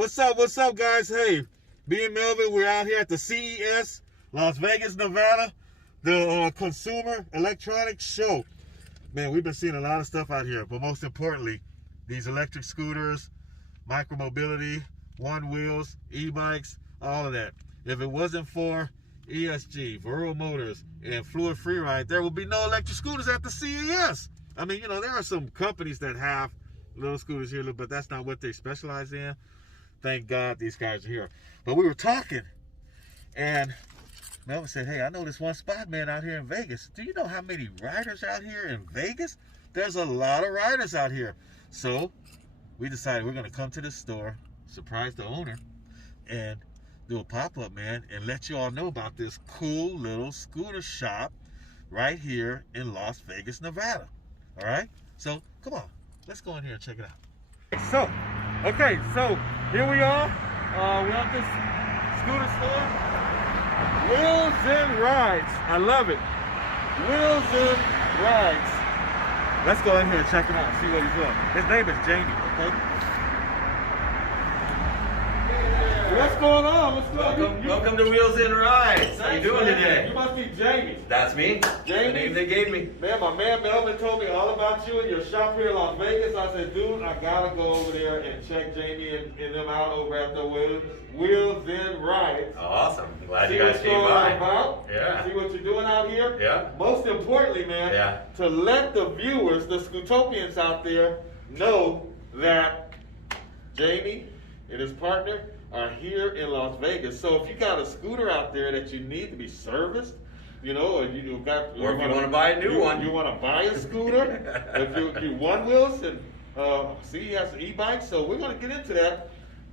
What's up, guys? Hey, me and Melvin, we're out here at the CES, Las Vegas, Nevada, the Consumer Electronics Show. Man, we've been seeing a lot of stuff out here, but most importantly, these electric scooters, micromobility, OneWheels, e-bikes, all of that. If it wasn't for ESG, VoroMotors, and Fluid Freeride, there would be no electric scooters at the CES. I mean, you know, there are some companies that have little scooters here, but that's not what they specialize in. Thank God these guys are here. But we were talking, and Melvin said, hey, I know this one spot, man, out here in Vegas. Do you know how many riders out here in Vegas? There's a lot of riders out here. So we decided we're going to come to this store, surprise the owner, and do a pop-up, man, and let you all know about this cool little scooter shop right here in Las Vegas, Nevada. All right? So come on, let's go in here and check it out. So here we are. We're at this scooter store. WheelZen Rides. I love it. WheelZen Rides. Let's go in here and check him out and see what he's doing. His name is Jamie, okay? What's going on? What's going on? Welcome to WheelZen Rides. How you doing today? You must be Jamie. That's me. Jamie? The name they gave me. Man, my man Melvin told me all about you and your shop here in Las Vegas. I said, dude, I gotta go over there and check Jamie and them out over at the WheelZen Rides. Oh, awesome. Glad See you guys what's came going by. about. Yeah. See what you're doing out here. Yeah. Most importantly, man, Yeah. to let the viewers, the Scootopians out there, know that Jamie and his partner are here in Las Vegas. So if you got a scooter out there that you need to be serviced, you know, or if you want to buy a new one, you want to buy a scooter. If you OneWheels and see, he has e-bikes. So we're going to get into that.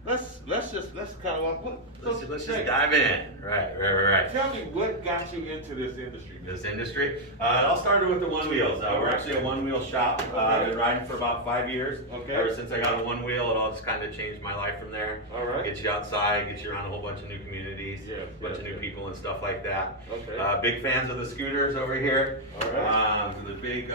Let's kind of let's just dive in. Right. Tell me what got you into this industry. This industry. It all started with the OneWheels. We're actually a one-wheel shop. I've been riding for about 5 years. Okay. Ever since I got a one-wheel, it all just kind of changed my life from there. All right. Get you outside, get you around a whole bunch of new communities, bunch of new people and stuff like that. Okay. Big fans of the scooters over here. All right. The big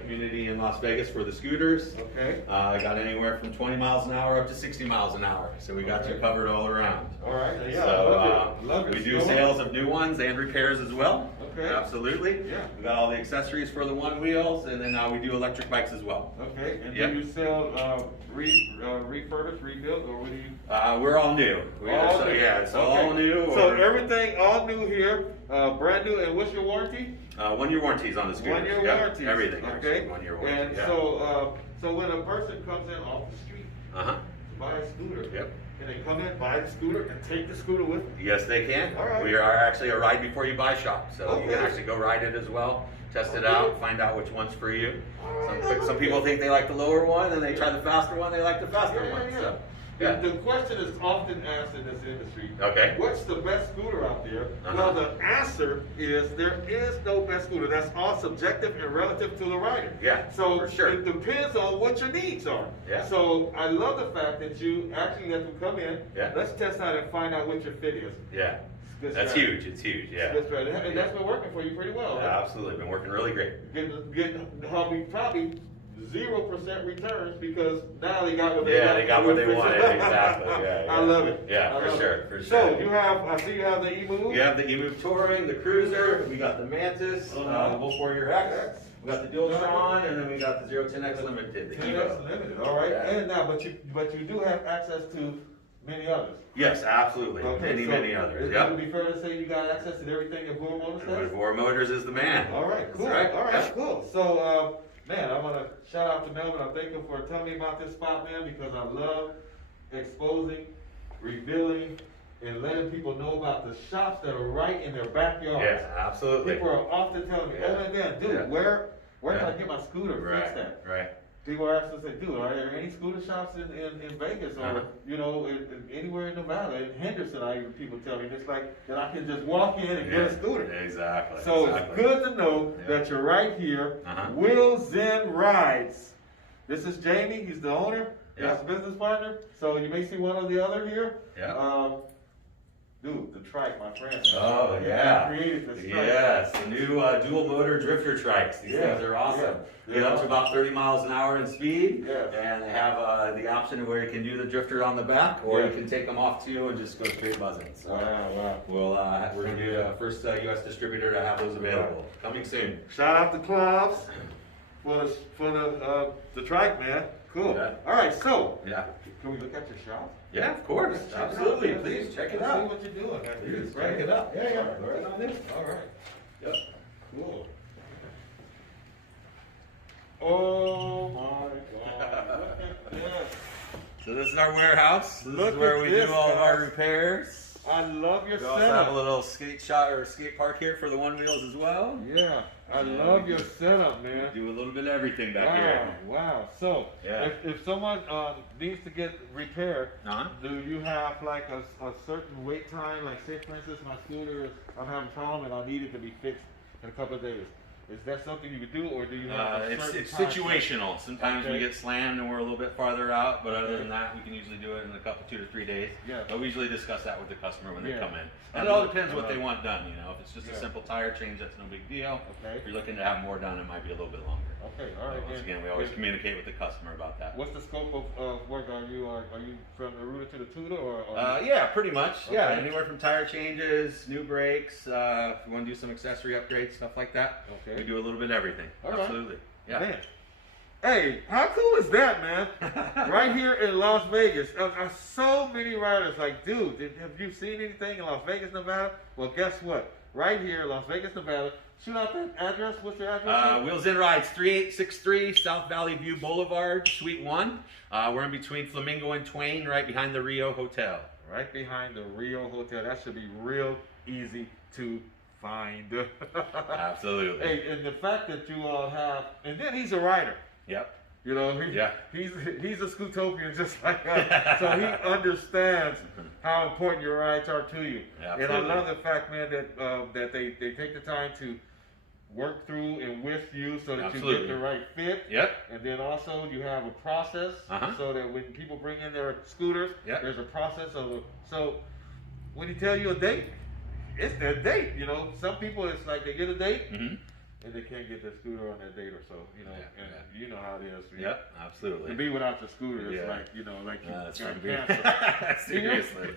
community in Las Vegas for the scooters. Okay. Got anywhere from 20 miles an hour up to 60 miles an hour. So we got you covered all around. All right. Yeah. So love it. we do sales of new ones and repairs as well. Okay. Absolutely. Yeah. We got all the accessories for the OneWheels, and then we do electric bikes as well. Okay. And Yep. do you sell refurbished, rebuilt, or what do you? We're all new. All new. It's Okay. all new. So everything all new here, brand new. And what's your warranty? 1 year warranties on the scooters. 1 year Yep. warranty. Everything. Okay. Actually. 1 year warranty. And yeah. so when a person comes in off the street to buy a scooter, Yep. can they come in, buy the scooter, and take the scooter with them? Yes, they can. All right. We are actually a ride before you buy shop, so you Okay. can actually go ride it as well, test it Okay. out, find out which one's for you. All right. Some people think they like the lower one, and they try the faster one. They like the faster Yeah. one. So, And the question is often asked in this industry, Okay. what's the best scooter out there? Uh-huh. Well, the answer is there is no best scooter. That's all subjective and relative to the rider. Yeah, So for sure. it depends on what your needs are. Yeah. So I love the fact that you actually let them come in. Yeah. Let's test out and find out what your fit is. Yeah. Good That's strategy. huge. It's huge. Yeah. Good strategy. And that's been working for you pretty well. Yeah, Right? absolutely. Been working really great. Getting probably 0% returns because now they got what they Yeah, want. they got what they wanted. Exactly. Yeah. I love it. Yeah, I for love sure. it. For sure. So I see you have the e-move. You have the e-move Touring, the Cruiser. We got the Mantis, Uh-huh. the 4X. We got the Dualtron, and then we got the 010X Limited, the 10X Evo. Limited. All right. Yeah. And now, but you do have access to many others. Yes, absolutely. Okay, Many others. It would be fair to say you got access to everything that VoroMotors has. VoroMotors is the man. All right, cool. That's right. All right, Yeah. cool. So, man, I want to shout out to Melvin. I thank him for telling me about this spot, man, because I love exposing, revealing, and letting people know about the shops that are right in their backyard. Yeah, absolutely. People are often telling me, Yeah. "Oh man, dude, Yeah. where can Yeah. I get my scooter? Fix that." Right. People are asking, say, dude, are there any scooter shops in Vegas or, Uh-huh. you know, anywhere in Nevada? In Henderson, people tell me, it's like that I can just walk in and get a scooter. Exactly. So exactly. it's good to know Yeah. that you're right here. Uh-huh. WheelZen Rides. This is Jamie, he's the owner, Yeah. that's the business partner. So you may see one or the other here. Yeah. Dude, the trike, my friend. Oh, yeah. Created this trike. Yes, the new dual motor drifter trikes. These things are awesome. Yeah. Get up to about 30 miles an hour in speed, Yeah. and they have the option where you can do the drifter on the back, or you can take them off too and just go straight buzzing. So Wow. we're going to be the first U.S. distributor to have those available. Coming soon. Shout out to Clubs for the trike, man. Cool. Yeah. All right, so Yeah. can we look at your shop? Yeah, of course. Check it Absolutely. out. Please check it See out. what you're doing. Please check it out. Yeah. Go right on in. All right. Yep. Cool. Oh my God! Look at this. So this is our warehouse. This Look is where at we this, do all of our guys. repairs. I love your We also have a setup. little skate park here for the OneWheels as well. Yeah, I love your setup, man. Do a little bit of everything back here. Wow. So, Yeah. if someone needs to get repaired, Uh-huh. do you have like a certain wait time? Like, say for instance, my scooter, I'm having a problem and I need it to be fixed in a couple of days. Is that something you could do, or do you have a certain It's time? situational. Sometimes we Okay. get slammed and we're a little bit farther out, but other than that, we can usually do it in a couple, 2 to 3 days. Yeah. But we usually discuss that with the customer when they Yeah. come in. And it all depends what they want done. You know, if it's just a simple tire change, that's no big deal. Okay. If you're looking to have more done, it might be a little bit longer. Okay. All right. Once And- again, we always and communicate with the customer about that. What's the scope of work? Are you from the rooter to the tutor, or? Yeah, pretty much. Yeah, Okay. anywhere from tire changes, new brakes, if you want to do some accessory upgrades, stuff like that. Okay. We do a little bit of everything. All right. Absolutely. Yeah. Man. Hey, how cool is that, man? Right here in Las Vegas, so many riders like, dude, have you seen anything in Las Vegas, Nevada? Well, guess what? Right here, Las Vegas, Nevada. Shoot out that address. What's your address? WheelZen Rides, 3863 South Valley View Boulevard, Suite 1. We're in between Flamingo and Twain, right behind the Rio Hotel. Right behind the Rio Hotel. That should be real easy to find. Absolutely. Hey, and the fact that you all have, and then he's a rider. Yep. You know, he's a Scootopian just like us. So he understands how important your rides are to you. Absolutely. And I love the fact, man, that they take the time to work through and with you so that you get the right fit. Yep. And then also you have a process so that when people bring in their scooters, there's a process so when he tell you a date, it's their date. You know, some people it's like they get a date. And they can't get their scooter on that date or so, you know, you know how it is. Yep, absolutely. To be without your scooter is like, you know, like you that's got right. cancer. Seriously.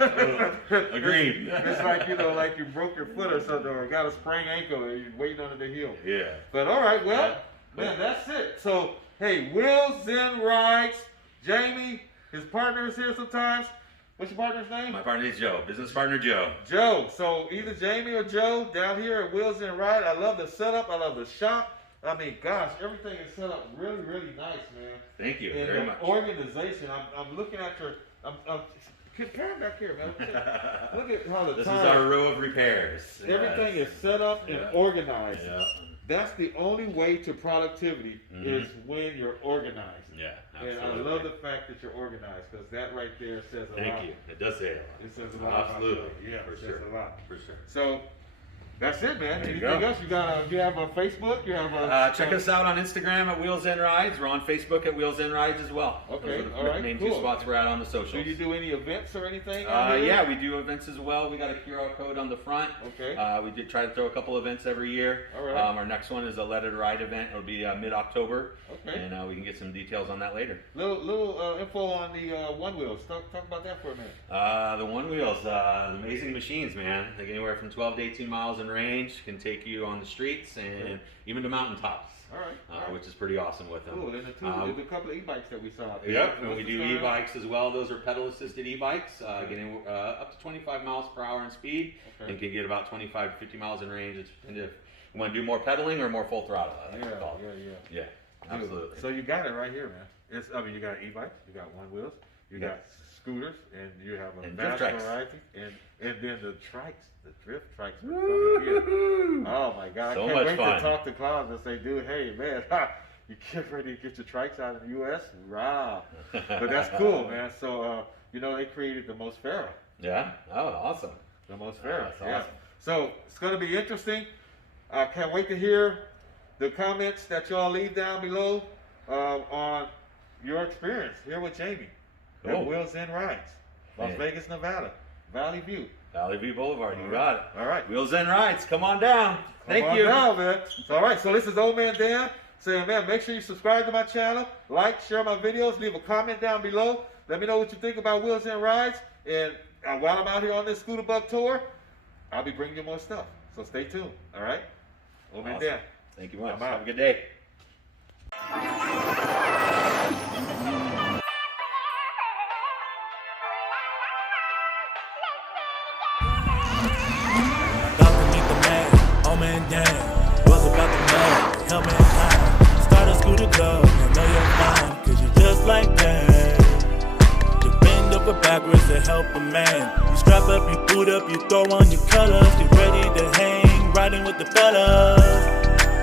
Agreed. It's like, you know, like you broke your foot or something, or got a sprained ankle and you're waiting under the hill. Yeah. But all right, well, man, that's it. So, hey, WheelZen Rides, Jamie, his partner is here sometimes. What's your partner's name? My partner is Joe, business partner Joe. Joe. So either Jamie or Joe down here at WheelZen Rides. I love the setup. I love the shop. I mean, gosh, everything is set up really, really nice, man. Thank you and very much. Organization. I'm looking at your. Come back here, man. Look at how the This time. is our row of repairs. Everything is set up and organized. Yeah. That's the only way to productivity is when you're organized. Yeah, And absolutely. I love the fact that you're organized because that right there says a lot. Thank you. It does say a lot. It says a lot. Absolutely. About you. Yeah, For it sure. says a lot. For sure. So that's it, man. There you Anything go. else? You have a Facebook? You have a Check us out on Instagram at WheelZen Rides. We're on Facebook at WheelZen Rides as well. Okay, Those are the all right, main cool. 2 spots we're at on the socials. Do you do any events or anything? Yeah, we do events as well. We got a QR code on the front. Okay. We did try to throw a couple events every year. All right. Our next one is a Let It Ride event. It'll be mid-October. Okay. And we can get some details on that later. Little info on the OneWheels. Talk about that for a minute. The OneWheels, amazing machines, man. They get anywhere from 12 to 18 miles in range. Can take you on the streets and even to mountaintops. All right. Which is pretty awesome with them. Cool. And there's a couple of e-bikes that we saw. Out there. Yep, and we What's do the story? e-bikes as well. Those are pedal-assisted e-bikes, getting up to 25 miles per hour in speed, and can get about 25 to 50 miles in range. It's depending if you want to do more pedaling or more full throttle. Yeah, absolutely. So you got it right here, man. You got e-bikes, you got OneWheels, you got scooters, and you have a vast variety, and then the trikes, the drift trikes. Oh my God! So I can't much wait fun. to talk to Klaus and say, dude, hey man, you get ready to get your trikes out of the U.S. Wow! But that's cool, man. So they created the Mosfera. Yeah. Oh, awesome. The Mosfera. That's Yeah. awesome. So it's going to be interesting. I can't wait to hear the comments that y'all leave down below on your experience here with Jamie at Cool. WheelZen Rides, Las Vegas, Nevada, Valley View. Valley View Boulevard, you got it. All right. WheelZen Rides, come on down. Thank you. Come on down, man. All right, so this is Old Man Dan saying, man, make sure you subscribe to my channel, like, share my videos, leave a comment down below. Let me know what you think about WheelZen Rides. And while I'm out here on this Scooter Bug tour, I'll be bringing you more stuff. So stay tuned, all right? Old Man Dan. Thank you much. I'm out. Have a good day. Old Man Dan was about to know, help mankind. Start a scooter club, I know you're fine, cause you're just like that. You bend over backwards to help a man. You strap up, you boot up, you throw on your colors. Get ready to hang, riding with the fellas.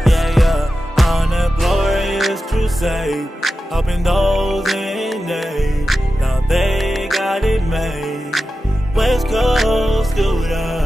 Yeah, on a glorious crusade, helping those in need. Now they got it made. West Coast Scooter.